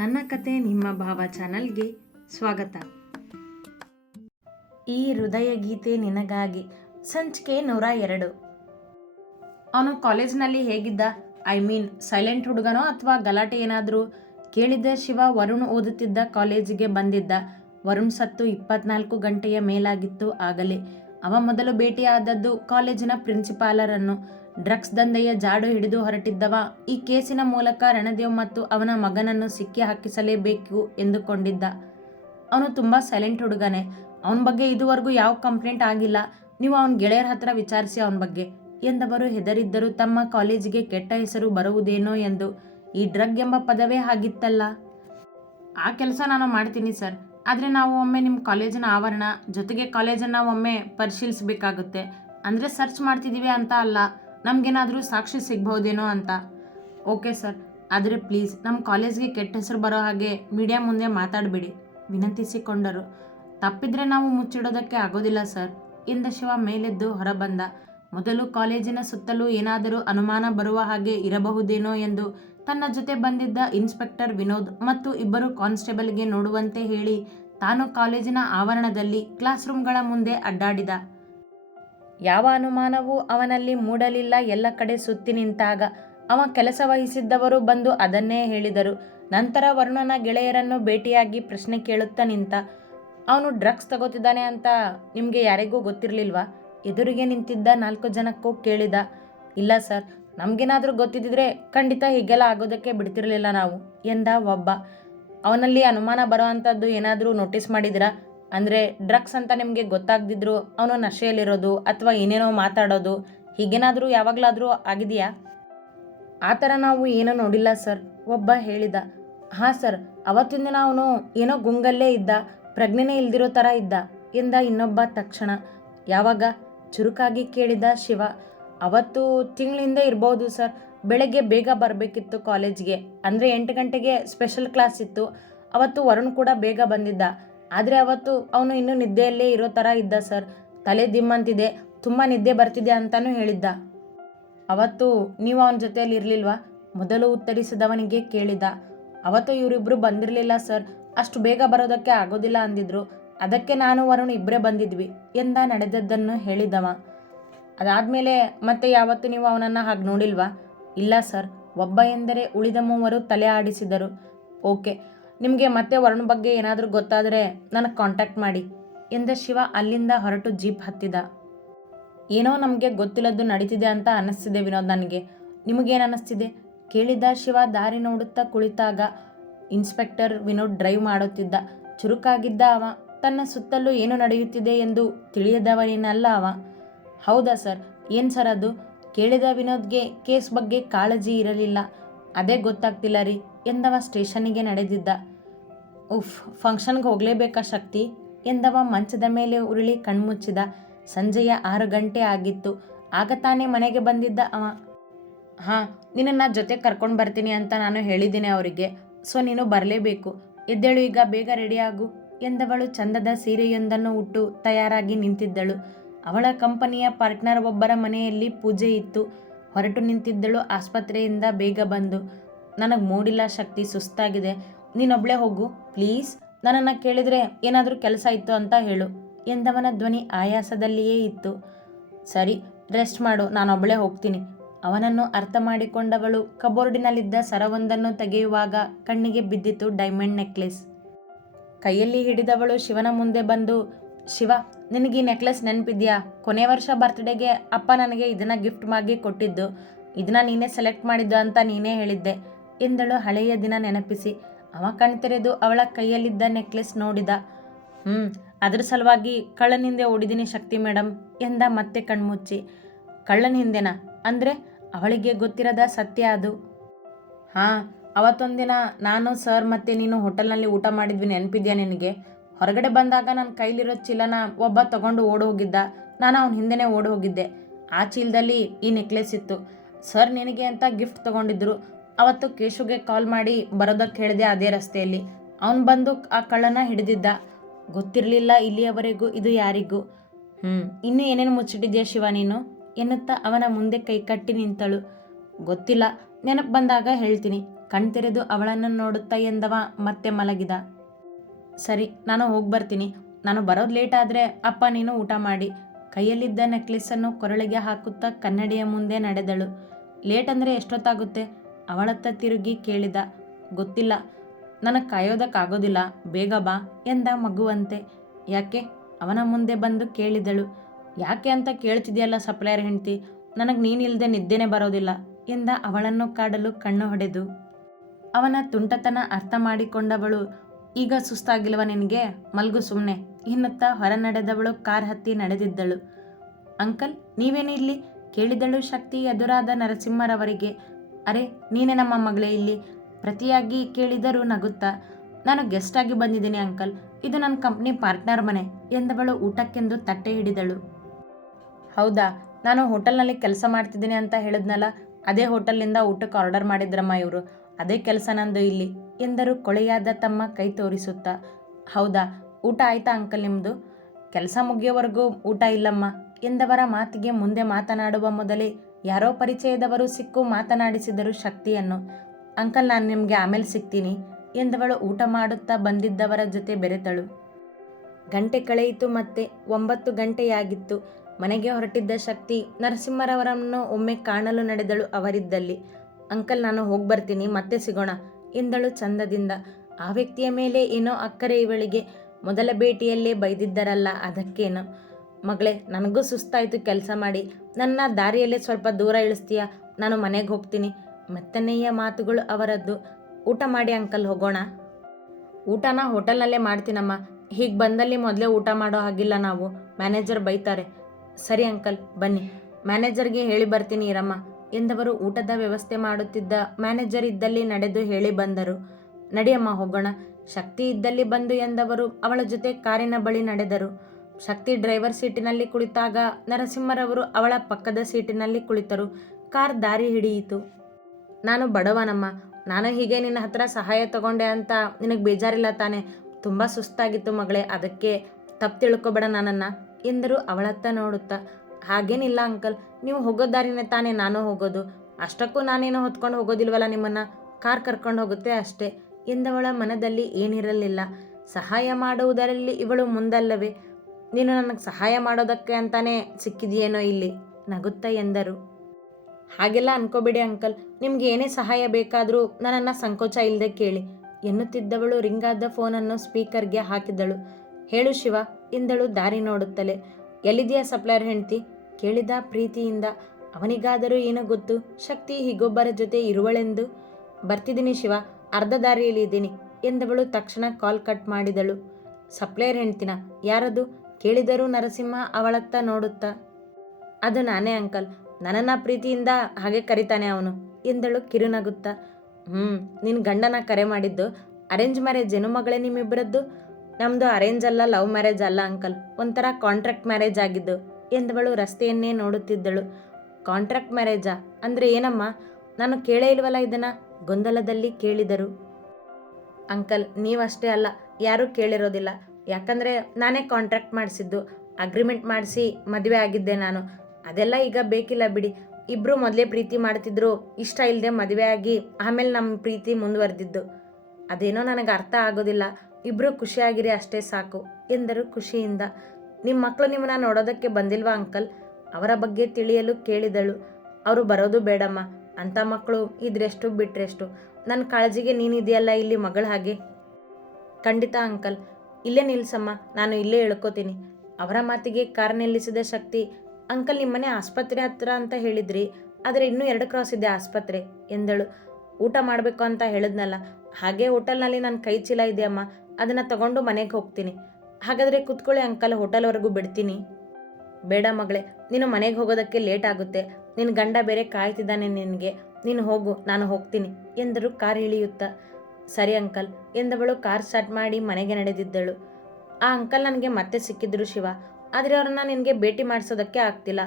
ನನ್ನ ಕತೆ ನಿಮ್ಮ ಭಾವ ಚಾನಲ್ಗೆ ಸ್ವಾಗತ. ಈ ಹೃದಯ ಗೀತೆ ನಿನಗಾಗಿ ಸಂಚಿಕೆ ನೂರ ಎರಡು. ಅವನು ಕಾಲೇಜ್ನಲ್ಲಿ ಹೇಗಿದ್ದ? ಐ ಮೀನ್ ಸೈಲೆಂಟ್ ಹುಡುಗನೋ ಅಥವಾ ಗಲಾಟೆ ಏನಾದರೂ? ಕೇಳಿದ್ದ ಶಿವ ವರುಣ್ ಓದುತ್ತಿದ್ದ ಕಾಲೇಜಿಗೆ ಬಂದಿದ್ದ. ವರುಣ್ ಸತ್ತು ಇಪ್ಪತ್ನಾಲ್ಕು ಗಂಟೆಯ ಮೇಲಾಗಿತ್ತು ಆಗಲೇ. ಅವ ಮೊದಲು ಭೇಟಿಯಾದದ್ದು ಕಾಲೇಜಿನ ಪ್ರಿನ್ಸಿಪಾಲರನ್ನು. ಡ್ರಗ್ಸ್ ದಂಧೆಯ ಜಾಡು ಹಿಡಿದು ಹೊರಟಿದ್ದವ. ಈ ಕೇಸಿನ ಮೂಲಕ ರಣದೇವ್ ಮತ್ತು ಅವನ ಮಗನನ್ನು ಸಿಕ್ಕಿ ಹಾಕಿಸಲೇಬೇಕು ಎಂದುಕೊಂಡಿದ್ದ. ಅವನು ತುಂಬ ಸೈಲೆಂಟ್ ಹುಡುಗನೇ. ಅವನ ಬಗ್ಗೆ ಇದುವರೆಗೂ ಯಾವ ಕಂಪ್ಲೇಂಟ್ ಆಗಿಲ್ಲ. ನೀವು ಅವನ ಗೆಳೆಯರ ಹತ್ರ ವಿಚಾರಿಸಿ ಅವನ ಬಗ್ಗೆ. ಎಂದವರು ಹೆದರಿದ್ದರು ತಮ್ಮ ಕಾಲೇಜಿಗೆ ಕೆಟ್ಟ ಹೆಸರು ಬರುವುದೇನೋ ಎಂದು. ಈ ಡ್ರಗ್ ಎಂಬ ಪದವೇ ಆಗಿತ್ತಲ್ಲ. ಆ ಕೆಲಸ ನಾನು ಮಾಡ್ತೀನಿ ಸರ್. ಆದರೆ ನಾವು ಒಮ್ಮೆ ನಿಮ್ಮ ಕಾಲೇಜಿನ ಆವರಣ, ಜೊತೆಗೆ ಕಾಲೇಜನ್ನು ಒಮ್ಮೆ ಪರಿಶೀಲಿಸಬೇಕಾಗುತ್ತೆ. ಅಂದರೆ ಸರ್ಚ್ ಮಾಡ್ತಿದ್ದೀವಿ ಅಂತ ಅಲ್ಲ. ನಮಗೇನಾದರೂ ಸಾಕ್ಷಿ ಸಿಗ್ಬೋದೇನೋ ಅಂತ. ಓಕೆ ಸರ್, ಆದರೆ ಪ್ಲೀಸ್ ನಮ್ಮ ಕಾಲೇಜ್ಗೆ ಕೆಟ್ಟ ಹೆಸರು ಬರೋ ಹಾಗೆ ಮೀಡಿಯಾ ಮುಂದೆ ಮಾತಾಡಬೇಡಿ. ವಿನಂತಿಸಿಕೊಂಡರು. ತಪ್ಪಿದ್ರೆ ನಾವು ಮುಚ್ಚಿಡೋದಕ್ಕೆ ಆಗೋದಿಲ್ಲ ಸರ್. ಇಂದ ಶಿವ ಮೇಲೆದ್ದು ಹೊರಬಂದ. ಮೊದಲು ಕಾಲೇಜಿನ ಸುತ್ತಲೂ ಏನಾದರೂ ಅನುಮಾನ ಬರುವ ಹಾಗೆ ಇರಬಹುದೇನೋ ಎಂದು ತನ್ನ ಜೊತೆ ಬಂದಿದ್ದ ಇನ್ಸ್ಪೆಕ್ಟರ್ ವಿನೋದ್ ಮತ್ತು ಇಬ್ಬರು ಕಾನ್ಸ್ಟೇಬಲ್ಗೆ ನೋಡುವಂತೆ ಹೇಳಿ ತಾನು ಕಾಲೇಜಿನ ಆವರಣದಲ್ಲಿ ಕ್ಲಾಸ್ ರೂಮ್ಗಳ ಮುಂದೆ ಅಡ್ಡಾಡಿದ. ಯಾವ ಅನುಮಾನವೂ ಅವನಲ್ಲಿ ಮೂಡಲಿಲ್ಲ. ಎಲ್ಲ ಕಡೆ ಸುತ್ತಿ ನಿಂತಾಗ ಅವ ಕೆಲಸ ವಹಿಸಿದ್ದವರು ಬಂದು ಅದನ್ನೇ ಹೇಳಿದರು. ನಂತರ ವರುಣನ ಗೆಳೆಯರನ್ನು ಭೇಟಿಯಾಗಿ ಪ್ರಶ್ನೆ ಕೇಳುತ್ತಾ ನಿಂತ, ಅವನು ಡ್ರಗ್ಸ್ ತಗೋತಿದ್ದಾನೆ ಅಂತ ನಿಮಗೆ ಯಾರಿಗೂ ಗೊತ್ತಿರಲಿಲ್ವಾ? ಎದುರಿಗೆ ನಿಂತಿದ್ದ ನಾಲ್ಕು ಜನಕ್ಕೂ ಕೇಳಿದ, ಇಲ್ಲ ಸರ್, ನಮಗೇನಾದರೂ ಗೊತ್ತಿದ್ದಿದ್ರೆ ಖಂಡಿತ ಹೀಗೆಲ್ಲ ಆಗೋದಕ್ಕೆ ಬಿಡ್ತಿರಲಿಲ್ಲ ನಾವು, ಎಂದ ಒಬ್ಬ. ಅವನಲ್ಲಿ ಅನುಮಾನ ಬರೋ ಅಂಥದ್ದು ಏನಾದರೂ ನೋಟಿಸ್ ಮಾಡಿದಿರಾ ಅಂದರೆ ಡ್ರಗ್ಸ್ ಅಂತ ನಿಮಗೆ ಗೊತ್ತಾಗ್ದಿದ್ರು ಅವನು ನಶೆಯಲ್ಲಿರೋದು ಅಥವಾ ಏನೇನೋ ಮಾತಾಡೋದು ಹೀಗೇನಾದರೂ ಯಾವಾಗಲಾದರೂ ಆಗಿದೆಯಾ? ಆ ಥರ ನಾವು ಏನೂ ನೋಡಿಲ್ಲ ಸರ್, ಒಬ್ಬ ಹೇಳಿದ. ಹಾಂ ಸರ್, ಅವತ್ತಿನ ದಿನ ಅವನು ಏನೋ ಗುಂಗಲ್ಲೇ ಇದ್ದ, ಪ್ರಜ್ಞೆನೇ ಇಲ್ದಿರೋ ಥರ ಇದ್ದ ಎಂದ ಇನ್ನೊಬ್ಬ ತಕ್ಷಣ. ಯಾವಾಗ? ಚುರುಕಾಗಿ ಕೇಳಿದ ಶಿವ. ಅವತ್ತು ತಿಂಗಳಿಂದ ಇರ್ಬೋದು ಸರ್, ಬೆಳಗ್ಗೆ ಬೇಗ ಬರಬೇಕಿತ್ತು ಕಾಲೇಜ್ಗೆ. ಅಂದರೆ ಎಂಟು ಗಂಟೆಗೆ ಸ್ಪೆಷಲ್ ಕ್ಲಾಸ್ ಇತ್ತು. ಅವತ್ತು ವರುಣ್ ಕೂಡ ಬೇಗ ಬಂದಿದ್ದ. ಆದರೆ ಅವತ್ತು ಅವನು ಇನ್ನೂ ನಿದ್ದೆಯಲ್ಲೇ ಇರೋ ಥರ ಇದ್ದ ಸರ್. ತಲೆ ದಿಮ್ಮಂತಿದೆ, ತುಂಬ ನಿದ್ದೆ ಬರ್ತಿದೆ ಅಂತಲೂ ಹೇಳಿದ್ದ. ಅವತ್ತು ನೀವು ಅವನ ಜೊತೆಯಲ್ಲಿ ಇರಲಿಲ್ವಾ? ಮೊದಲು ಉತ್ತರಿಸಿದವನಿಗೆ ಕೇಳಿದ. ಅವತ್ತು ಇವರಿಬ್ಬರು ಬಂದಿರಲಿಲ್ಲ ಸರ್. ಅಷ್ಟು ಬೇಗ ಬರೋದಕ್ಕೆ ಆಗೋದಿಲ್ಲ ಅಂದಿದ್ರು. ಅದಕ್ಕೆ ನಾನು, ವರುಣ್ ಇಬ್ಬರೇ ಬಂದಿದ್ವಿ ಎಂದ ನಡೆದದ್ದನ್ನು ಹೇಳಿದವ. ಅದಾದಮೇಲೆ ಮತ್ತೆ ಯಾವತ್ತು ನೀವು ಅವನನ್ನು ಹಾಗೆ ನೋಡಿಲ್ವಾ? ಇಲ್ಲ ಸರ್. ಒಬ್ಬ ಎಂದರೆ ಉಳಿದ ಮೂವರು ತಲೆ ಆಡಿಸಿದರು. ಓಕೆ. ನಿಮಗೆ ಮತ್ತೆ ವರುಣ್ ಬಗ್ಗೆ ಏನಾದರೂ ಗೊತ್ತಾದರೆ ನನಗೆ ಕಾಂಟ್ಯಾಕ್ಟ್ ಮಾಡಿ, ಎಂದ ಶಿವ ಅಲ್ಲಿಂದ ಹೊರಟು ಜೀಪ್ ಹತ್ತಿದ. ಏನೋ ನಮಗೆ ಗೊತ್ತಿಲ್ಲದ್ದು ನಡೀತಿದೆ ಅಂತ ಅನ್ನಿಸ್ತಿದೆ ವಿನೋದ್ ನನಗೆ. ನಿಮಗೇನು ಅನ್ನಿಸ್ತಿದೆ? ಕೇಳಿದ ಶಿವ ದಾರಿ ನೋಡುತ್ತಾ ಕುಳಿತಾಗ ಇನ್ಸ್ಪೆಕ್ಟರ್ ವಿನೋದ್ ಡ್ರೈವ್ ಮಾಡುತ್ತಿದ್ದ. ಚುರುಕಾಗಿದ್ದ ಅವ, ತನ್ನ ಸುತ್ತಲೂ ಏನು ನಡೆಯುತ್ತಿದೆ ಎಂದು ತಿಳಿಯದವನೇನಲ್ಲ ಅವ. ಹೌದಾ ಸರ್? ಏನು ಸರ್ ಅದು? ಕೇಳಿದ ವಿನೋದ್ಗೆ ಕೇಸ್ ಬಗ್ಗೆ ಕಾಳಜಿ ಇರಲಿಲ್ಲ. ಅದೇ ಗೊತ್ತಾಗ್ತಿಲ್ಲ ರೀ, ಎಂದವ ಸ್ಟೇಷನ್ನಿಗೆ ನಡೆದಿದ್ದ. ಉಫ್, ಫಂಕ್ಷನ್ಗೆ ಹೋಗಲೇಬೇಕಾ ಶಕ್ತಿ, ಎಂದವ ಮಂಚದ ಮೇಲೆ ಉರುಳಿ ಕಣ್ಮುಚ್ಚಿದ. ಸಂಜೆಯ ಆರು ಗಂಟೆ ಆಗಿತ್ತು, ಆಗ ತಾನೇ ಮನೆಗೆ ಬಂದಿದ್ದ ಅವ. ಹಾಂ, ನಿನ್ನನ್ನು ಜೊತೆ ಕರ್ಕೊಂಡು ಬರ್ತೀನಿ ಅಂತ ನಾನು ಹೇಳಿದ್ದೀನಿ ಅವರಿಗೆ, ಸೊ ನೀನು ಬರಲೇಬೇಕು. ಎದ್ದೇಳು ಈಗ, ಬೇಗ ರೆಡಿಯಾಗು ಎಂದವಳು ಚಂದದ ಸೀರೆಯೊಂದನ್ನು ಉಟ್ಟು ತಯಾರಾಗಿ ನಿಂತಿದ್ದಳು. ಅವಳ ಕಂಪನಿಯ ಪಾರ್ಟ್ನರ್ ಒಬ್ಬರ ಮನೆಯಲ್ಲಿ ಪೂಜೆ ಇತ್ತು. ಹೊರಟು ನಿಂತಿದ್ದಳು. ಆಸ್ಪತ್ರೆಯಿಂದ ಬೇಗ ಬಂದು, ನನಗೆ ಮೂಡಿಲ್ಲ ಶಕ್ತಿ, ಸುಸ್ತಾಗಿದೆ. ನೀನೊಬ್ಳೆ ಹೋಗು, ಪ್ಲೀಸ್. ನನ್ನನ್ನು ಕೇಳಿದರೆ ಏನಾದರೂ ಕೆಲಸ ಇತ್ತು ಅಂತ ಹೇಳು, ಎಂದವನ ಧ್ವನಿ ಆಯಾಸದಲ್ಲಿಯೇ ಇತ್ತು. ಸರಿ, ರೆಸ್ಟ್ ಮಾಡು ನಾನೊಬ್ಬಳೇ ಹೋಗ್ತೀನಿ. ಅವನನ್ನು ಅರ್ಥ ಮಾಡಿಕೊಂಡವಳು ಕಬೋರ್ಡಿನಲ್ಲಿದ್ದ ಸರವೊಂದನ್ನು ತೆಗೆಯುವಾಗ ಕಣ್ಣಿಗೆ ಬಿದ್ದಿತು ಡೈಮಂಡ್ ನೆಕ್ಲೆಸ್. ಕೈಯಲ್ಲಿ ಹಿಡಿದವಳು ಶಿವನ ಮುಂದೆ ಬಂದು ಶಿವ, ನಿನಗೆ ಈ ನೆಕ್ಲೆಸ್ ನೆನಪಿದ್ಯಾ? ಕೊನೆ ವರ್ಷ ಬರ್ತ್ಡೇಗೆ ಅಪ್ಪ ನನಗೆ ಇದನ್ನು ಗಿಫ್ಟ್ ಮಾಡಿ ಕೊಟ್ಟಿದ್ದು. ಇದನ್ನ ನೀನೇ ಸೆಲೆಕ್ಟ್ ಮಾಡಿದ್ದು ಅಂತ ನೀನೇ ಹೇಳಿದ್ದೆ ಎಂದಳು ಹಳೆಯ ದಿನ ನೆನಪಿಸಿ. ಅವ ಕಣ್ತೆರೆದು ಅವಳ ಕೈಯಲ್ಲಿದ್ದ ನೆಕ್ಲೆಸ್ ನೋಡಿದ. ಹ್ಞೂ ಅದ್ರ ಸಲುವಾಗಿ ಕಳ್ಳನಿಂದೆ ಓಡಿದ್ದೀನಿ ಶಕ್ತಿ ಮೇಡಮ್ ಎಂದ ಮತ್ತೆ ಕಣ್ಮುಚ್ಚಿ ಕಳ್ಳನ ಹಿಂದೆನಾ? ಅಂದರೆ ಅವಳಿಗೆ ಗೊತ್ತಿರದ ಸತ್ಯ ಅದು. ಹಾಂ, ಅವತ್ತೊಂದಿನ ನಾನು ಸರ್ ಮತ್ತು ನೀನು ಹೋಟೆಲ್ನಲ್ಲಿ ಊಟ ಮಾಡಿದ್ವಿ ನೆನಪಿದ್ಯಾ ನಿನಗೆ? ಹೊರಗಡೆ ಬಂದಾಗ ನನ್ನ ಕೈಲಿರೋ ಚೀಲನ ಒಬ್ಬ ತಗೊಂಡು ಓಡಿ ಹೋಗಿದ್ದ ನಾನು ಅವನ ಹಿಂದೆನೇ ಓಡಿ ಹೋಗಿದ್ದೆ ಆ ಚೀಲದಲ್ಲಿ ಈ ನೆಕ್ಲೆಸ್ ಇತ್ತು. ಸರ್, ನಿನಗೆ ಅಂತ ಗಿಫ್ಟ್ ತಗೊಂಡಿದ್ರು. ಅವತ್ತು ಕೇಶುಗೆ ಕಾಲ್ ಮಾಡಿ ಬರೋದಕ್ಕೆ ಹೇಳಿದೆ ಅದೇ ರಸ್ತೆಯಲ್ಲಿ. ಅವನು ಬಂದು ಆ ಕಳ್ಳನ ಹಿಡಿದಿದ್ದ. ಗೊತ್ತಿರಲಿಲ್ಲ ಇಲ್ಲಿಯವರೆಗೂ, ಇದು ಯಾರಿಗೂ. ಹ್ಞೂ ಇನ್ನೂ ಏನೇನು ಮುಚ್ಚಿಟ್ಟಿದ್ಯಾ ಶಿವ ನೀನು? ಎನ್ನುತ್ತಾ ಅವನ ಮುಂದೆ ಕೈ ಕಟ್ಟಿ ನಿಂತಳು. ಗೊತ್ತಿಲ್ಲ, ನೆನಪು ಬಂದಾಗ ಹೇಳ್ತೀನಿ. ಕಣ್ತೆರೆದು ಅವಳನ್ನು ನೋಡುತ್ತಾ ಎಂದವ ಮತ್ತೆ ಮಲಗಿದ. ಸರಿ, ನಾನು ಹೋಗಿ ಬರ್ತೀನಿ. ನಾನು ಬರೋದು ಲೇಟ್ ಆದರೆ ಅಪ್ಪ ನೀನು ಊಟ ಮಾಡಿ. ಕೈಯಲ್ಲಿದ್ದ ನೆಕ್ಲೆಸ್ಸನ್ನು ಕೊರಳಿಗೆ ಹಾಕುತ್ತಾ ಕನ್ನಡಿಯ ಮುಂದೆ ನಡೆದಳು. ಲೇಟ್ ಅಂದರೆ ಎಷ್ಟೊತ್ತಾಗುತ್ತೆ? ಅವಳತ್ತ ತಿರುಗಿ ಕೇಳಿದ. ಗೊತ್ತಿಲ್ಲ. ನನಗೆ ಕಾಯೋದಕ್ಕಾಗೋದಿಲ್ಲ. ಬೇಗ ಬಾ ಎಂದ ಮಗುವಂತೆ. ಯಾಕೆ? ಅವನ ಮುಂದೆ ಬಂದು ಕೇಳಿದಳು. ಯಾಕೆ ಅಂತ ಕೇಳ್ತಿದೆಯಲ್ಲ ಸಪ್ಲೈಯರ್ ಹೆಂಡ್ತಿ? ನನಗೆ ನೀನಿಲ್ಲದೆ ನಿದ್ದೆನೇ ಬರೋದಿಲ್ಲ ಎಂದ ಅವಳನ್ನು ಕಾಡಲು ಕಣ್ಣು ಹೊಡೆದು. ಅವನ ತುಂಟತನ ಅರ್ಥ ಮಾಡಿಕೊಂಡವಳು. ಈಗ ಸುಸ್ತಾಗಿಲ್ವ ನಿನಗೆ? ಮಲ್ಗು ಸುಮ್ಮನೆ ಇನ್ನತ್ತ ಹೊರ ನಡೆದವಳು ಕಾರ್ ಹತ್ತಿ ನಡೆದಿದ್ದಳು. ಅಂಕಲ್, ನೀವೇನು ಇಲ್ಲಿ? ಕೇಳಿದಳು ಶಕ್ತಿ ಎದುರಾದ ನರಸಿಂಹರವರಿಗೆ. ಅರೆ, ನೀನೇ ನಮ್ಮ ಮಗಳೇ ಇಲ್ಲಿ? ಪ್ರತಿಯಾಗಿ ಕೇಳಿದರೂ ನಗುತ್ತಾ? ನಾನು ಗೆಸ್ಟ್ ಆಗಿ ಬಂದಿದ್ದೀನಿ ಅಂಕಲ್. ಇದು ನನ್ನ ಕಂಪ್ನಿ ಪಾರ್ಟ್ನರ್ ಮನೆ ಎಂದವಳು ಊಟಕ್ಕೆಂದು ತಟ್ಟೆ ಹಿಡಿದಳು. ಹೌದಾ? ನಾನು ಹೋಟೆಲ್ನಲ್ಲಿ ಕೆಲಸ ಮಾಡ್ತಿದ್ದೀನಿ ಅಂತ ಹೇಳಿದ್ನಲ್ಲ, ಅದೇ ಹೋಟೆಲ್ನಿಂದ ಊಟಕ್ಕೆ ಆರ್ಡರ್ ಮಾಡಿದ್ರಮ್ಮ ಇವರು. ಅದೇ ಕೆಲಸ ನಂದು ಇಲ್ಲಿ. ಎಂದರು ಕೊಳೆಯಾದ ತಮ್ಮ ಕೈ ತೋರಿಸುತ್ತಾ, ಹೌದಾ, ಊಟ ಆಯ್ತಾ ಅಂಕಲ್ ನಿಮ್ಮದು ಕೆಲಸ ಮುಗಿಯೋವರೆಗೂ ಊಟ ಇಲ್ಲಮ್ಮ. ಎಂದವರ ಮಾತಿಗೆ ಮುಂದೆ ಮಾತನಾಡುವ ಮೊದಲೇ ಯಾರೋ ಪರಿಚಯದವರು ಸಿಕ್ಕು ಮಾತನಾಡಿಸಿದರು ಶಕ್ತಿಯನ್ನು. ಅಂಕಲ್, ನಾನು ನಿಮಗೆ ಆಮೇಲೆ ಸಿಗ್ತೀನಿ, ಎಂದವಳು ಊಟ ಮಾಡುತ್ತಾ ಬಂದಿದ್ದವರ ಜೊತೆ ಬೆರೆತಳು. ಗಂಟೆ ಕಳೆಯಿತು ಮತ್ತೆ ಒಂಬತ್ತು ಗಂಟೆಯಾಗಿತ್ತು. ಮನೆಗೆ ಹೊರಟಿದ್ದ ಶಕ್ತಿ ನರಸಿಂಹರವರನ್ನು ಒಮ್ಮೆ ಕಾಣಲು ನಡೆದಳು ಅವರಿದ್ದಲ್ಲಿ. ಅಂಕಲ್, ನಾನು ಹೋಗ್ಬರ್ತೀನಿ ಮತ್ತೆ ಸಿಗೋಣ ಎಂದಳು ಚಂದದಿಂದ. ಆ ವ್ಯಕ್ತಿಯ ಮೇಲೆ ಏನೋ ಅಕ್ಕರೆ ಇವಳಿಗೆ. ಮೊದಲ ಭೇಟಿಯಲ್ಲೇ ಬೈದಿದ್ದರಲ್ಲ ಅದಕ್ಕೇನು? ಮಗಳೇ, ನನಗೂ ಸುಸ್ತಾಯಿತು ಕೆಲಸ ಮಾಡಿ. ನನ್ನ ದಾರಿಯಲ್ಲೇ ಸ್ವಲ್ಪ ದೂರ ಇಳಿಸ್ತೀಯಾ? ನಾನು ಮನೆಗೆ ಹೋಗ್ತೀನಿ. ಮೆತ್ತನೆಯ ಮಾತುಗಳು ಅವರದ್ದು. ಊಟ ಮಾಡಿ ಅಂಕಲ್ ಹೋಗೋಣ. ಊಟನ ಹೋಟೆಲ್ನಲ್ಲೇ ಮಾಡ್ತೀನಮ್ಮ. ಹೀಗೆ ಬಂದಲ್ಲಿ ಮೊದಲೇ ಊಟ ಮಾಡೋ ಹಾಗಿಲ್ಲ ನಾವು. ಮ್ಯಾನೇಜರ್ ಬೈತಾರೆ. ಸರಿ ಅಂಕಲ್, ಬನ್ನಿ. ಮ್ಯಾನೇಜರ್ಗೆ ಹೇಳಿ ಬರ್ತೀನಿ ಇರಮ್ಮ. ಎಂದವರು ಊಟದ ವ್ಯವಸ್ಥೆ ಮಾಡುತ್ತಿದ್ದ ಮ್ಯಾನೇಜರ್ ಇದ್ದಲ್ಲಿ ನಡೆದು ಹೇಳಿ ಬಂದರು. ನಡಿಯಮ್ಮ ಹೋಗೋಣ. ಶಕ್ತಿ ಇದ್ದಲ್ಲಿ ಬಂದು ಎಂದವರು ಅವಳ ಜೊತೆ ಕಾರಿನ ಬಳಿ ನಡೆದರು. ಶಕ್ತಿ ಡ್ರೈವರ್ ಸೀಟಿನಲ್ಲಿ ಕುಳಿತಾಗ ನರಸಿಂಹರವರು ಅವಳ ಪಕ್ಕದ ಸೀಟಿನಲ್ಲಿ ಕುಳಿತರು. ಕಾರ್ ದಾರಿ ಹಿಡಿಯಿತು. ನಾನು ಬಡವನಮ್ಮ. ನಾನು ಹೀಗೆ ನಿನ್ನ ಹತ್ರ ಸಹಾಯ ತಗೊಂಡೆ ಅಂತ ನಿನಗೆ ಬೇಜಾರಿಲ್ಲ ತಾನೆ? ತುಂಬ ಸುಸ್ತಾಗಿತ್ತು ಮಗಳೇ. ಅದಕ್ಕೆ ತಪ್ಪು ತಿಳ್ಕೊಬೇಡ ನನ್ನನ್ನು ಎಂದರು ಅವಳತ್ತ ನೋಡುತ್ತಾ. ಹಾಗೇನಿಲ್ಲ ಅಂಕಲ್, ನೀವು ಹೋಗೋ ದಾರಿನೇ ತಾನೇ ನಾನು ಹೋಗೋದು. ಅಷ್ಟಕ್ಕೂ ನಾನೇನೋ ಹೊತ್ಕೊಂಡು ಹೋಗೋದಿಲ್ವಲ್ಲ ನಿಮ್ಮನ್ನು? ಕಾರ್ ಕರ್ಕೊಂಡು ಹೋಗುತ್ತೆ ಅಷ್ಟೇ. ಎಂದವಳ ಮನದಲ್ಲಿ ಏನಿರಲಿಲ್ಲ. ಸಹಾಯ ಮಾಡುವುದರಲ್ಲಿ ಇವಳು ಮುಂದಲ್ಲವೇ? ನೀನು ನನಗೆ ಸಹಾಯ ಮಾಡೋದಕ್ಕೆ ಅಂತಾನೆ ಸಿಕ್ಕಿದೆಯೇನೋ ಇಲ್ಲಿ? ನಗುತ್ತಾ ಎಂದರು. ಹಾಗೆಲ್ಲ ಅನ್ಕೋಬೇಡಿ ಅಂಕಲ್, ನಿಮ್ಗೆ ಏನೇ ಸಹಾಯ ಬೇಕಾದರೂ ನನ್ನನ್ನು ಸಂಕೋಚ ಇಲ್ಲದೆ ಕೇಳಿ. ಎನ್ನುತ್ತಿದ್ದವಳು ರಿಂಗಾದ ಫೋನನ್ನು ಸ್ಪೀಕರ್ಗೆ ಹಾಕಿದಳು ಹೇಳು ಶಿವ, ಎಂದಳು ದಾರಿ ನೋಡುತ್ತಲೇ. ಎಲ್ಲಿದೆಯಾ ಸಪ್ಲೈಯರ್ ಹೆಂಡ್ತಿ? ಕೇಳಿದ ಪ್ರೀತಿಯಿಂದ. ಅವನಿಗಾದರೂ ಏನೋ ಗೊತ್ತು? ಶಕ್ತಿ ಹೀಗೊಬ್ಬರ ಜೊತೆ ಇರುವಳೆಂದು? ಬರ್ತಿದ್ದೀನಿ ಶಿವ, ಅರ್ಧ ದಾರಿಯಲ್ಲಿ ಇದ್ದೀನಿ ಎಂದವಳು ತಕ್ಷಣ ಕಾಲ್ ಕಟ್ ಮಾಡಿದಳು. ಸಪ್ಲೈಯರ್ ಹೆಂಡ್ತಿನ, ಯಾರದು? ಕೇಳಿದರೂ ನರಸಿಂಹ ಅವಳತ್ತ ನೋಡುತ್ತಾ. ಅದು ನಾನೇ ಅಂಕಲ್, ನನ್ನನ್ನು ಪ್ರೀತಿಯಿಂದ ಹಾಗೆ ಕರಿತಾನೆ ಅವನು ಎಂದಳು ಕಿರುನಗುತ್ತಾ. ಹ್ಞೂ ನಿನ್ನ ಗಂಡನ ಕರೆ ಮಾಡಿದ್ದು ಅರೇಂಜ್ ಮ್ಯಾರೇಜ್ ಏನು ಮಗಳೇ ನಿಮ್ಮಿಬ್ಬರದ್ದು? ನಮ್ಮದು ಅರೇಂಜ್ ಅಲ್ಲ ಲವ್ ಮ್ಯಾರೇಜ್ ಅಲ್ಲ ಅಂಕಲ್ ಒಂಥರ ಕಾಂಟ್ರಾಕ್ಟ್ ಮ್ಯಾರೇಜ್ ಆಗಿದ್ದು. ಎಂದವಳು ರಸ್ತೆಯನ್ನೇ ನೋಡುತ್ತಿದ್ದಳು. ಕಾಂಟ್ರಾಕ್ಟ್ ಮ್ಯಾರೇಜಾ ಅಂದರೆ ಏನಮ್ಮ? ನಾನು ಕೇಳೇ ಇಲ್ವಲ್ಲ ಇದನ್ನು? ಗೊಂದಲದಲ್ಲಿ ಕೇಳಿದರು. ಅಂಕಲ್ ನೀವಷ್ಟೇ ಅಲ್ಲ, ಯಾರೂ ಕೇಳಿರೋದಿಲ್ಲ. ಯಾಕಂದರೆ ನಾನೇ ಕಾಂಟ್ರಾಕ್ಟ್ ಮಾಡಿಸಿದ್ದು. ಅಗ್ರಿಮೆಂಟ್ ಮಾಡಿಸಿ ಮದುವೆ ಆಗಿದ್ದೆ ನಾನು. ಅದೆಲ್ಲ ಈಗ ಬೇಕಿಲ್ಲ ಬಿಡಿ. ಇಬ್ಬರು ಮೊದಲೇ ಪ್ರೀತಿ ಮಾಡ್ತಿದ್ರು, ಇಷ್ಟ ಇಲ್ಲದೆ ಮದುವೆ ಆಗಿ ಆಮೇಲೆ ನಮ್ಮ ಪ್ರೀತಿ ಮುಂದುವರೆದಿದ್ದು. ಅದೇನೋ ನನಗೆ ಅರ್ಥ ಆಗೋದಿಲ್ಲ. ಇಬ್ಬರು ಖುಷಿಯಾಗಿರಿ ಅಷ್ಟೇ ಸಾಕು ಎಂದರು ಖುಷಿಯಿಂದ. ನಿಮ್ಮ ಮಕ್ಕಳು ನಿಮ್ಮನ್ನ ನೋಡೋದಕ್ಕೆ ಬಂದಿಲ್ವಾ ಅಂಕಲ್? ಅವರ ಬಗ್ಗೆ ತಿಳಿಯಲು ಕೇಳಿದಳು. ಅವರು ಬರೋದು ಬೇಡಮ್ಮ. ಅಂಥ ಮಕ್ಕಳು ಇದ್ರೆಷ್ಟು ಬಿಟ್ರೆಷ್ಟು? ನನ್ನ ಕಾಳಜಿಗೆ ನೀನಿದೆಯಲ್ಲ ಇಲ್ಲಿ ಮಗಳ ಹಾಗೆ? ಖಂಡಿತ ಅಂಕಲ್. ಇಲ್ಲೇ ನಿಲ್ಸಮ್ಮ. ನಾನು ಇಲ್ಲೇ ಹೇಳ್ಕೋತೀನಿ ಅವರ ಮಾತಿಗೆ ಕಾರ್ ನಿಲ್ಲಿಸಿದ ಶಕ್ತಿ, ಅಂಕಲ್ ನಿಮ್ಮನೆ ಆಸ್ಪತ್ರೆ ಹತ್ರ ಅಂತ ಹೇಳಿದ್ರಿ. ಆದರೆ ಇನ್ನೂ ಎರಡು ಕ್ರಾಸ್ ಇದೆ ಆಸ್ಪತ್ರೆ, ಎಂದಳು. ಊಟ ಮಾಡಬೇಕು ಅಂತ ಹೇಳಿದ್ನಲ್ಲ. ಹಾಗೆ ಹೋಟೆಲ್ನಲ್ಲಿ ನನ್ನ ಕೈ ಚೀಲ ಇದೆಯಮ್ಮ. ಅದನ್ನು ತಗೊಂಡು ಮನೆಗೆ ಹೋಗ್ತೀನಿ. ಹಾಗಾದರೆ ಕುತ್ಕೊಳ್ಳಿ ಅಂಕಲ್ ಹೋಟೆಲ್ವರೆಗೂ ಬಿಡ್ತೀನಿ. ಬೇಡ ಮಗಳೇ, ನೀನು ಮನೆಗೆ ಹೋಗೋದಕ್ಕೆ ಲೇಟ್ ಆಗುತ್ತೆ. ನಿನ್ನ ಗಂಡ ಬೇರೆ ಕಾಯ್ತಿದ್ದಾನೆ ನಿನಗೆ. ನೀನು ಹೋಗು, ನಾನು ಹೋಗ್ತೀನಿ ಎಂದರು ಕಾರ್ ಇಳಿಯುತ್ತಾ. ಸರಿ ಅಂಕಲ್, ಎಂದವಳು ಕಾರ್ ಸ್ಟಾರ್ಟ್ ಮಾಡಿ ಮನೆಗೆ ನಡೆದಿದ್ದಳು. ಆ ಅಂಕಲ್ ನನಗೆ ಮತ್ತೆ ಸಿಕ್ಕಿದ್ರು ಶಿವ. ಆದರೆ ಅವ್ರನ್ನ ನಿನಗೆ ಭೇಟಿ ಮಾಡಿಸೋದಕ್ಕೆ ಆಗ್ತಿಲ್ಲ.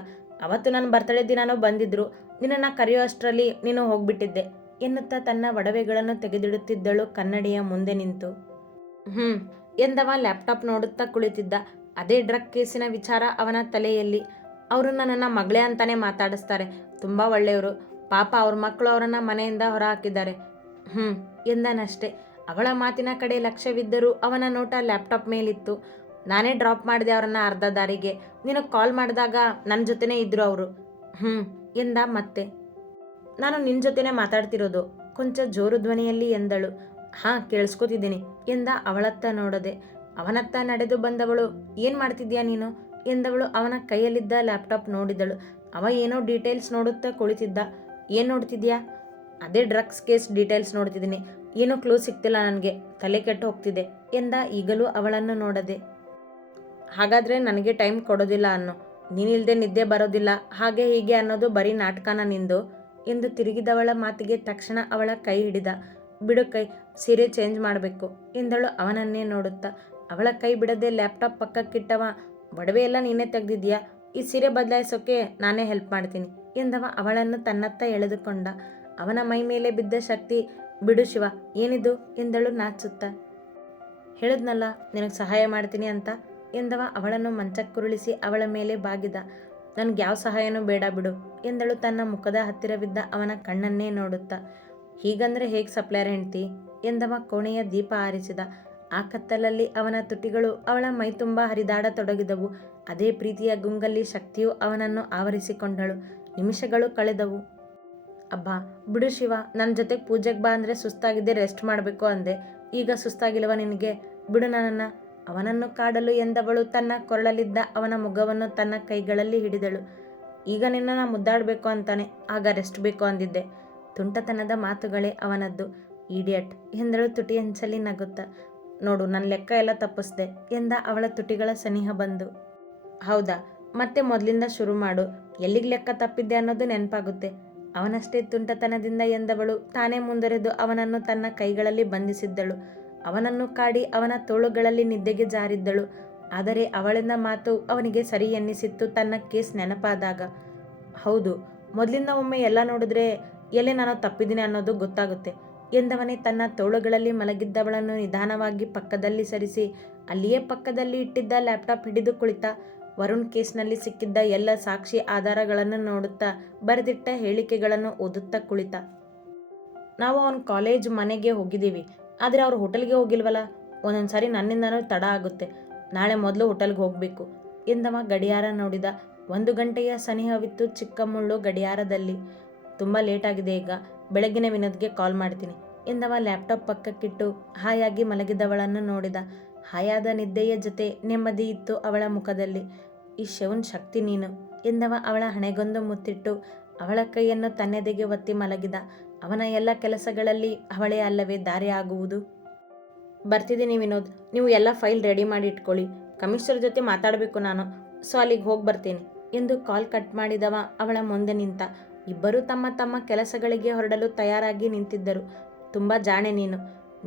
ಅವತ್ತು ನನ್ನ ಬರ್ತಡೇ ದಿನಾನೂ ಬಂದಿದ್ರು. ನಿನ್ನನ್ನು ಕರೆಯೋ ಅಷ್ಟರಲ್ಲಿ ನೀನು ಹೋಗ್ಬಿಟ್ಟಿದ್ದೆ ಎನ್ನುತ್ತಾ ತನ್ನ ಒಡವೆಗಳನ್ನು ತೆಗೆದಿಡುತ್ತಿದ್ದಳು ಕನ್ನಡಿಯ ಮುಂದೆ ನಿಂತು. ಹ್ಞೂ ಎಂದವ ಲ್ಯಾಪ್ಟಾಪ್ ನೋಡುತ್ತಾ ಕುಳಿತಿದ್ದ. ಅದೇ ಡ್ರಗ್ ಕೇಸಿನ ವಿಚಾರ ಅವನ ತಲೆಯಲ್ಲಿ. ಅವರು ನನ್ನನ್ನು ಮಗಳೇ ಅಂತಾನೆ ಮಾತಾಡಿಸ್ತಾರೆ. ತುಂಬ ಒಳ್ಳೆಯವರು. ಪಾಪ ಅವ್ರ ಮಕ್ಕಳು ಅವರನ್ನು ಮನೆಯಿಂದ ಹೊರ ಹಾಕಿದ್ದಾರೆ ಹ್ಞೂ ಎಂದನಷ್ಟೇ. ಅವಳ ಮಾತಿನ ಕಡೆ ಲಕ್ಷ್ಯವಿದ್ದರೂ ಅವನ ನೋಟ ಲ್ಯಾಪ್ಟಾಪ್ ಮೇಲಿತ್ತು. ನಾನೇ ಡ್ರಾಪ್ ಮಾಡಿದೆ ಅವರನ್ನ ಅರ್ಧ ದಾರಿಗೆ. ನಿನಗೆ ಕಾಲ್ ಮಾಡಿದಾಗ ನನ್ನ ಜೊತೆನೇ ಇದ್ದರು ಅವರು. ಹ್ಞೂ ಎಂದ ಮತ್ತೆ. ನಾನು ನಿನ್ನ ಜೊತೆನೇ ಮಾತಾಡ್ತಿರೋದು. ಕೊಂಚ ಜೋರು ಧ್ವನಿಯಲ್ಲಿ ಎಂದಳು. ಹಾಂ, ಕೇಳಿಸ್ಕೊತಿದ್ದೀನಿ. ಎಂದ ಅವಳತ್ತ ನೋಡದೆ. ಅವನತ್ತ ನಡೆದು ಬಂದವಳು, ಏನು ಮಾಡ್ತಿದ್ಯಾ ನೀನು? ಎಂದವಳು ಅವನ ಕೈಯಲ್ಲಿದ್ದ ಲ್ಯಾಪ್ಟಾಪ್ ನೋಡಿದಳು. ಅವ ಏನೋ ಡೀಟೇಲ್ಸ್ ನೋಡುತ್ತಾ ಕುಳಿತಿದ್ದ. ಏನು ನೋಡ್ತಿದ್ಯಾ? ಅದೇ ಡ್ರಗ್ಸ್ ಕೇಸ್ ಡೀಟೇಲ್ಸ್ ನೋಡ್ತಿದ್ದೀನಿ. ಏನೂ ಕ್ಲೂ ಸಿಗ್ತಿಲ್ಲ ನನಗೆ. ತಲೆ ಕೆಟ್ಟು ಹೋಗ್ತಿದೆ, ಎಂದ ಈಗಲೂ ಅವಳನ್ನು ನೋಡದೆ. ಹಾಗಾದರೆ ನನಗೆ ಟೈಮ್ ಕೊಡೋದಿಲ್ಲ ಅನ್ನೋ. ನೀನಿಲ್ಲದೆ ನಿದ್ದೆ ಬರೋದಿಲ್ಲ. ಹಾಗೆ ಹೀಗೆ ಅನ್ನೋದು ಬರೀ ನಾಟಕನ ನಿಂದು, ಎಂದು ತಿರುಗಿದವಳ ಮಾತಿಗೆ ತಕ್ಷಣ ಅವಳ ಕೈ ಹಿಡಿದ. ಬಿಡು ಕೈ, ಸೀರೆ ಚೇಂಜ್ ಮಾಡಬೇಕು. ಎಂದಳು ಅವನನ್ನೇ ನೋಡುತ್ತಾ, ಅವಳ ಕೈ ಬಿಡದೆ ಲ್ಯಾಪ್ಟಾಪ್ ಪಕ್ಕಕ್ಕಿಟ್ಟವ ಒಡವೆ ಎಲ್ಲ ನೀನೇ ತೆಗ್ದಿದ್ಯಾ ಈ ಸೀರೆ ಬದಲಾಯಿಸೋಕೆ ನಾನೇ ಹೆಲ್ಪ್ ಮಾಡ್ತೀನಿ. ಎಂದವ ಅವಳನ್ನು ತನ್ನತ್ತ ಎಳೆದುಕೊಂಡ. ಅವನ ಮೈ ಮೇಲೆ ಬಿದ್ದ ಶಕ್ತಿ, ಬಿಡು ಶಿವ, ಏನಿದು? ಎಂದಳು ನಾಚುತ್ತ, ಹೇಳಿದ್ನಲ್ಲ, ನಿನಗೆ ಸಹಾಯ ಮಾಡ್ತೀನಿ ಅಂತ? ಎಂದವ ಅವಳನ್ನು ಮಂಚಕ್ಕುರುಳಿಸಿ ಅವಳ ಮೇಲೆ ಬಾಗಿದ. ನನಗೆ ಯಾವ ಸಹಾಯನೂ ಬೇಡ ಬಿಡು. ಎಂದಳು ತನ್ನ ಮುಖದ ಹತ್ತಿರವಿದ್ದ ಅವನ ಕಣ್ಣನ್ನೇ ನೋಡುತ್ತಾ ಹೀಗಂದ್ರೆ ಹೇಗೆ ಸಪ್ಲೈಯರ್ ಹೆಂಡ್ತಿ? ಎಂದವ ಕೋಣೆಯ ದೀಪ ಆರಿಸಿದ. ಆ ಕತ್ತಲಲ್ಲಿ ಅವನ ತುಟಿಗಳು ಅವಳ ಮೈ ತುಂಬ ಹರಿದಾಡತೊಡಗಿದವು ಅದೇ ಪ್ರೀತಿಯ ಗುಂಗಲ್ಲಿ ಶಕ್ತಿಯು ಅವನನ್ನು ಆವರಿಸಿಕೊಂಡಳು. ನಿಮಿಷಗಳು ಕಳೆದವು. ಅಬ್ಬ, ಬಿಡು ಶಿವ ನನ್ನ ಜೊತೆಗೆ ಪೂಜೆಗೆ ಬಾ ಅಂದರೆ ಸುಸ್ತಾಗಿದ್ದೆ, ರೆಸ್ಟ್ ಮಾಡಬೇಕು ಅಂದೆ. ಈಗ ಸುಸ್ತಾಗಿಲ್ವ ನಿನಗೆ? ಬಿಡು ನನ್ನ ಅವನನ್ನು ಕಾಡಲು ಎಂದವಳು ತನ್ನ ಕೊರಳಲಿದ್ದ ಅವನ ಮುಖವನ್ನು ತನ್ನ ಕೈಗಳಲ್ಲಿ ಹಿಡಿದಳು. ಈಗ ನಿನ್ನನ್ನು ಮುದ್ದಾಡಬೇಕು ಅಂತಾನೆ. ಆಗ ರೆಸ್ಟ್ ಬೇಕು ಅಂದಿದ್ದೆ. ತುಂಟತನದ ಮಾತುಗಳೇ ಅವನದ್ದು. ಈಡಿಯಟ್ ಎಂದಳು ತುಟಿ ಹಂಚಲಿ ನಗುತ್ತ. ನೋಡು ನನ್ನ ಲೆಕ್ಕ ಎಲ್ಲ ತಪ್ಪಿಸ್ದೆ ಎಂದ ಅವಳ ತುಟಿಗಳ ಸನಿಹ ಬಂದು. ಹೌದಾ, ಮತ್ತೆ ಮೊದಲಿಂದ ಶುರು ಮಾಡು. ಎಲ್ಲಿಗೆ ಲೆಕ್ಕ ತಪ್ಪಿದ್ದೆ ಅನ್ನೋದು ನೆನಪಾಗುತ್ತೆ. ಅವನಷ್ಟೇ ತುಂಟತನದಿಂದ ಎಂದವಳು, ತಾನೇ ಮುಂದರೆದು ಅವನನ್ನು ತನ್ನ ಕೈಗಳಲ್ಲಿ ಬಂಧಿಸಿದ್ದಳು. ಅವನನ್ನು ಕಾಡಿ ಅವನ ತೋಳುಗಳಲ್ಲಿ ನಿದ್ದೆಗೆ ಜಾರಿದ್ದಳು. ಆದರೆ ಅವಳಿಂದ ಮಾತು ಅವನಿಗೆ ಸರಿ ಎನ್ನಿಸಿತ್ತು ತನ್ನ ಕೇಸ್ ನೆನಪಾದಾಗ. ಹೌದು, ಮೊದಲಿಂದ ಒಮ್ಮೆ ಎಲ್ಲ ನೋಡಿದ್ರೆ ಎಲ್ಲಿ ನಾನು ತಪ್ಪಿದ್ದೀನಿ ಅನ್ನೋದು ಗೊತ್ತಾಗುತ್ತೆ. ಎಂದವನೇ ತನ್ನ ತೋಳುಗಳಲ್ಲಿ ಮಲಗಿದ್ದವಳನ್ನು ನಿಧಾನವಾಗಿ ಪಕ್ಕದಲ್ಲಿ ಸರಿಸಿ, ಅಲ್ಲಿಯೇ ಪಕ್ಕದಲ್ಲಿ ಇಟ್ಟಿದ್ದ ಲ್ಯಾಪ್ಟಾಪ್ ಹಿಡಿದು ಕುಳಿತ ವರುಣ್ ಕೇಸ್ನಲ್ಲಿ ಸಿಕ್ಕಿದ್ದ ಎಲ್ಲ ಸಾಕ್ಷಿ ಆಧಾರಗಳನ್ನು ನೋಡುತ್ತಾ, ಬರೆದಿಟ್ಟ ಹೇಳಿಕೆಗಳನ್ನು ಓದುತ್ತಾ ಕುಳಿತ. ನಾವು ಅವನ ಕಾಲೇಜ್ ಮನೆಗೆ ಹೋಗಿದ್ದೀವಿ, ಆದರೆ ಅವ್ರು ಹೋಟೆಲ್ಗೆ ಹೋಗಿಲ್ವಲ್ಲ ಒಂದೊಂದು ಸಾರಿ ನನ್ನಿಂದನೂ ತಡ ಆಗುತ್ತೆ, ನಾಳೆ ಮೊದಲು ಹೋಟೆಲ್ಗೆ ಹೋಗಬೇಕು, ಎಂದವ ಗಡಿಯಾರ ನೋಡಿದ. ಒಂದು ಗಂಟೆಯ ಸನಿಹವಿತ್ತು ಚಿಕ್ಕ ಮುಳ್ಳು ಗಡಿಯಾರದಲ್ಲಿ. ತುಂಬ ಲೇಟಾಗಿದೆ ಈಗ. ಬೆಳಗಿನ ವಿನೋದ್ಗೆ ಕಾಲ್ ಮಾಡ್ತೀನಿ. ಎಂದವ ಲ್ಯಾಪ್ಟಾಪ್ ಪಕ್ಕಕ್ಕಿಟ್ಟು ಹಾಯಾಗಿ ಮಲಗಿದವಳನ್ನು ನೋಡಿದ. ಹಾಯಾದ ನಿದ್ದೆಯ ಜೊತೆ ನೆಮ್ಮದಿ ಇತ್ತು ಅವಳ ಮುಖದಲ್ಲಿ. ಈ ಶವನ್ ಶಕ್ತಿ ನೀನು. ಎಂದವ ಅವಳ ಹಣೆಗೊಂದು ಮುತ್ತಿಟ್ಟು ಅವಳ ಕೈಯನ್ನು ತನ್ನೆದೆಗೆ ಒತ್ತಿ ಮಲಗಿದ. ಅವನ ಎಲ್ಲ ಕೆಲಸಗಳಲ್ಲಿ ಅವಳೇ ಅಲ್ಲವೇ ದಾರಿ ಆಗುವುದು? ಬರ್ತಿದ್ದೀನಿ ವಿನೋದ್. ನೀವು ಎಲ್ಲ ಫೈಲ್ ರೆಡಿ ಮಾಡಿ ಇಟ್ಕೊಳ್ಳಿ. ಕಮಿಷನರ್ ಜೊತೆ ಮಾತಾಡಬೇಕು ನಾನು. ಸೊ ಅಲ್ಲಿಗೆ ಹೋಗಿ ಬರ್ತೀನಿ. ಎಂದು ಕಾಲ್ ಕಟ್ ಮಾಡಿದವ ಅವಳ ಮುಂದೆ ನಿಂತ. ಇಬ್ಬರೂ ತಮ್ಮ ತಮ್ಮ ಕೆಲಸಗಳಿಗೆ ಹೊರಡಲು ತಯಾರಾಗಿ ನಿಂತಿದ್ದರು. ತುಂಬ ಜಾಣೆ ನೀನು.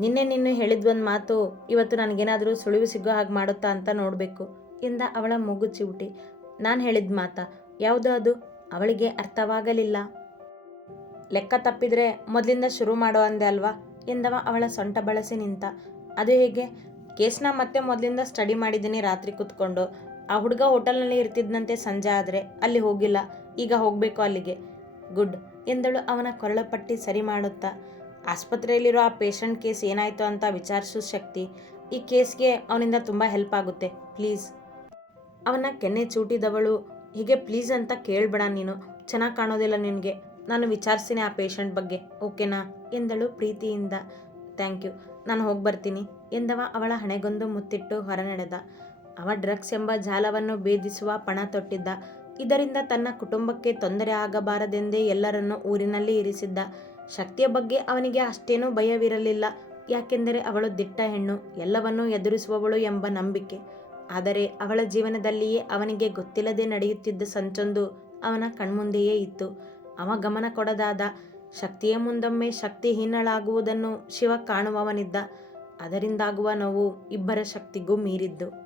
ನಿನ್ನೆ ನೀನು ಹೇಳಿದ್ವೊಂದು ಮಾತು, ಇವತ್ತು ನನಗೇನಾದರೂ ಸುಳಿವು ಸಿಗೋ ಹಾಗೆ ಮಾಡುತ್ತಾ ಅಂತ ನೋಡಬೇಕು ಎಂದ ಅವಳ ಮೂಗು ಚಿವುಟಿ. ನಾನು ಹೇಳಿದ ಮಾತಾ? ಯಾವುದು ಅದು? ಅವಳಿಗೆ ಅರ್ಥವಾಗಲಿಲ್ಲ. ಲೆಕ್ಕ ತಪ್ಪಿದ್ರೆ ಮೊದಲಿಂದ ಶುರು ಮಾಡೋ ಅಂದೆ ಅಲ್ವಾ? ಎಂದವ ಅವಳ ಸೊಂಟ ಬಳಸಿ ನಿಂತ. ಅದು ಹೇಗೆ? ಕೇಸ್ನ ಮತ್ತೆ ಮೊದಲಿಂದ ಸ್ಟಡಿ ಮಾಡಿದ್ದೀನಿ ರಾತ್ರಿ ಕೂತ್ಕೊಂಡು. ಆ ಹುಡುಗ ಹೋಟೆಲ್ನಲ್ಲಿ ಇರ್ತಿದ್ದಂತೆ ಸಂಜೆ ಆದರೆ. ಅಲ್ಲಿ ಹೋಗಿಲ್ಲ. ಈಗ ಹೋಗಬೇಕು ಅಲ್ಲಿಗೆ. ಗುಡ್ ಎಂದಳು ಅವನ ಕೊರಳಪಟ್ಟಿ ಸರಿ ಮಾಡುತ್ತಾ. ಆಸ್ಪತ್ರೆಯಲ್ಲಿರೋ ಆ ಪೇಷಂಟ್ ಕೇಸ್ ಏನಾಯಿತು ಅಂತ ವಿಚಾರಿಸೋ ಶಕ್ತಿ. ಈ ಕೇಸ್ಗೆ ಅವನಿಂದ ತುಂಬ ಹೆಲ್ಪ್ ಆಗುತ್ತೆ. ಪ್ಲೀಸ್ ಅವನ ಕೆನ್ನೆ ಚೂಟಿದವಳು, ಹೀಗೆ ಪ್ಲೀಸ್ ಅಂತ ಕೇಳಬೇಡ ನೀನು. ಚೆನ್ನಾಗಿ ಕಾಣೋದಿಲ್ಲ ನಿನಗೆ. ನಾನು ವಿಚಾರಿಸ್ತೀನಿ ಆ ಪೇಷಂಟ್ ಬಗ್ಗೆ ಓಕೆನಾ ಎಂದಳು ಪ್ರೀತಿಯಿಂದ. ಥ್ಯಾಂಕ್ ಯು ನಾನು ಹೋಗಿ ಬರ್ತೀನಿ ಎಂದವ ಅವಳ ಹಣೆಗೊಂದು ಮುತ್ತಿಟ್ಟು ಹೊರನಡೆದ. ಅವ ಡ್ರಗ್ಸ್ ಎಂಬ ಜಾಲವನ್ನು ಭೇದಿಸುವ ಪಣ ತೊಟ್ಟಿದ್ದ. ಇದರಿಂದ ತನ್ನ ಕುಟುಂಬಕ್ಕೆ ತೊಂದರೆ ಆಗಬಾರದೆಂದೇ ಎಲ್ಲರನ್ನೂ ಊರಿನಲ್ಲಿ ಇರಿಸಿದ್ದ. ಶಕ್ತಿಯ ಬಗ್ಗೆ ಅವನಿಗೆ ಅಷ್ಟೇನೂ ಭಯವಿರಲಿಲ್ಲ. ಯಾಕೆಂದರೆ ಅವಳು ದಿಟ್ಟ ಹೆಣ್ಣು, ಎಲ್ಲವನ್ನೂ ಎದುರಿಸುವವಳು ಎಂಬ ನಂಬಿಕೆ. ಆದರೆ ಅವಳ ಜೀವನದಲ್ಲಿಯೇ ಅವನಿಗೆ ಗೊತ್ತಿಲ್ಲದೆ ನಡೆಯುತ್ತಿದ್ದ ಸಂಚೊಂದು ಅವನ ಕಣ್ಮುಂದೆಯೇ ಇತ್ತು. ಅವ ಗಮನ ಕೊಡದಾದ ಶಕ್ತಿಯ ಮುಂದೊಮ್ಮೆ ಶಕ್ತಿಹೀನಳಾಗುವುದನ್ನು ಶಿವ ಕಾಣುವವನಿದ್ದ. ಅದರಿಂದಾಗುವ ನೋವು ಇಬ್ಬರ ಶಕ್ತಿಗೂ ಮೀರಿದ್ದು.